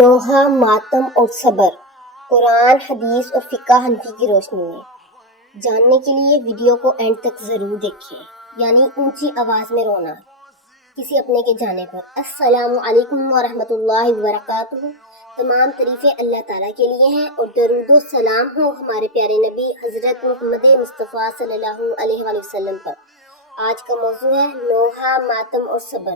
نوحہ ماتم اور صبر، قرآن، حدیث اور فقہ حنفی کی روشنی میں جاننے کے لیے ویڈیو کو اینڈ تک ضرور دیکھیں۔ یعنی اونچی آواز میں رونا کسی اپنے کے جانے پر۔ السلام علیکم ورحمۃ اللہ وبرکاتہ۔ تمام تعریفیں اللہ تعالیٰ کے لیے ہیں اور درود و سلام ہو ہمارے پیارے نبی حضرت محمد مصطفیٰ صلی اللہ علیہ وآلہ وسلم پر۔ آج کا موضوع ہے نوحہ ماتم اور صبر۔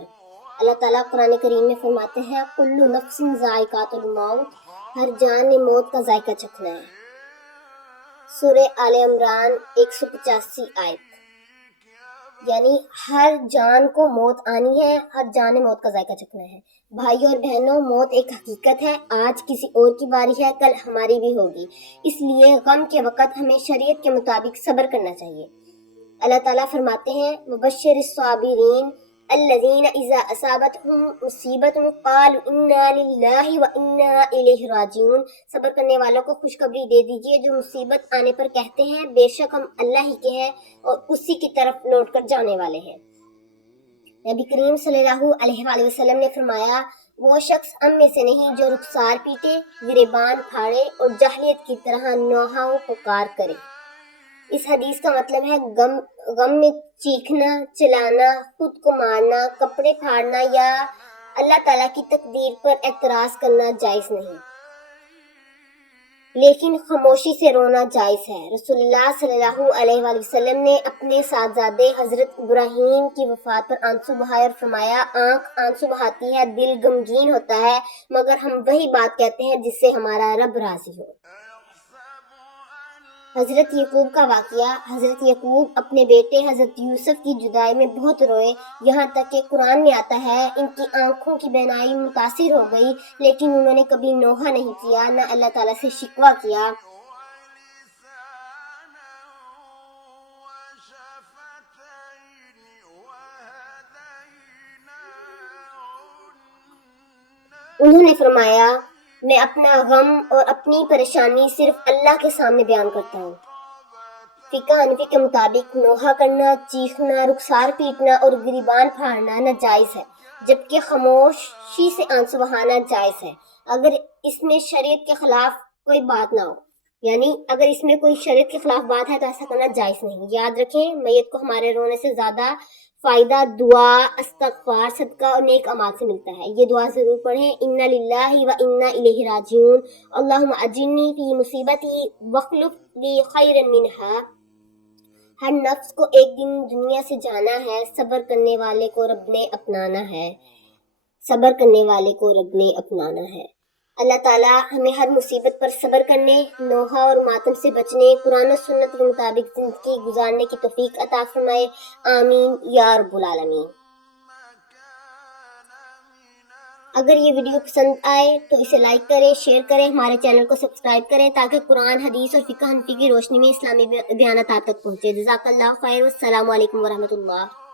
اللہ تعالیٰ قرآن کریم میں فرماتے ہیں کل نفس ذائقۃ الموت، ہر جان نے موت کا ذائقہ چکھنا ہے۔ سورہ آل عمران 185 آیت۔ یعنی ہر جان کو موت آنی ہے، ہر جان نے موت کا ذائقہ چکھنا ہے۔ بھائیوں اور بہنوں، موت ایک حقیقت ہے، آج کسی اور کی باری ہے، کل ہماری بھی ہوگی۔ اس لیے غم کے وقت ہمیں شریعت کے مطابق صبر کرنا چاہیے۔ اللہ تعالیٰ فرماتے ہیں مبشر الصابرین الذین اذا اصابتہم مصیبت قالوا انا للہ وانا الیہ راجعون۔ صبر کرنے والوں کو خوشخبری دے دیجئے جو مصیبت آنے پر کہتے ہیں بے شک ہم اللہ ہی کے ہیں اور اسی کی طرف لوٹ کر جانے والے ہیں۔ نبی کریم صلی اللہ علیہ وآلہ وسلم نے فرمایا وہ شخص ہم میں سے نہیں جو رخسار پیٹے، گریبان پھاڑے اور جاہلیت کی طرح نوحہ و پکار کرے۔ اس حدیث کا مطلب ہے غم میں چیخنا، چلانا، خود کو مارنا، کپڑے پھاڑنا یا اللہ تعالیٰ کی تقدیر پر اعتراض کرنا جائز نہیں، لیکن خاموشی سے رونا جائز ہے۔ رسول اللہ صلی اللہ علیہ وآلہ وسلم نے اپنے صاحبزادے حضرت ابراہیم کی وفات پر آنسو بہائے اور فرمایا آنکھ آنسو بہاتی ہے، دل غمگین ہوتا ہے، مگر ہم وہی بات کہتے ہیں جس سے ہمارا رب راضی ہو۔ حضرت یعقوب کا واقعہ۔ حضرت یعقوب اپنے بیٹے حضرت یوسف کی جدائی میں بہت روئے، یہاں تک کہ قرآن میں آتا ہے ان کی آنکھوں کی بینائی متاثر ہو گئی، لیکن انہوں نے کبھی نوحہ نہیں کیا، نہ اللہ تعالیٰ سے شکوہ کیا۔ انہوں نے فرمایا میں اپنا غم اور اپنی پریشانی صرف اللہ کے سامنے بیان کرتا ہوں۔ فقہ حنفی کے مطابق نوحہ کرنا، چیخنا، رخسار پیٹنا اور گریبان پھاڑنا ناجائز ہے، جبکہ خاموشی سے آنسو بہانا جائز ہے، اگر اس میں شریعت کے خلاف کوئی بات نہ ہو۔ یعنی اگر اس میں کوئی شریعت کے خلاف بات ہے تو ایسا کرنا جائز نہیں۔ یاد رکھیں میت کو ہمارے رونے سے زیادہ فائدہ دعا، استغفار، صدقہ اور نیک اعمال سے ملتا ہے۔ یہ دعا ضرور پڑھیں، انا للہ و انا الیہ راجعون، اللہم اجرنی فی مصیبتی واخلف لی خیرا منہا۔ ہر نفس کو ایک دن دنیا سے جانا ہے، صبر کرنے والے کو رب نے اپنانا ہے، صبر کرنے والے کو رب نے اپنانا ہے۔ اللہ تعالیٰ ہمیں ہر مصیبت پر صبر کرنے، نوحہ اور ماتم سے بچنے، قرآن و سنت کے مطابق زندگی گزارنے کی توفیق عطا فرمائے، آمین یا رب العالمین۔ اگر یہ ویڈیو پسند آئے تو اسے لائک کریں، شیئر کریں، ہمارے چینل کو سبسکرائب کریں تاکہ قرآن، حدیث اور فقہ حنفی کی روشنی میں اسلامی بیانات آپ تک پہنچے۔ جزاک اللہ خیر، والسلام علیکم ورحمۃ اللہ۔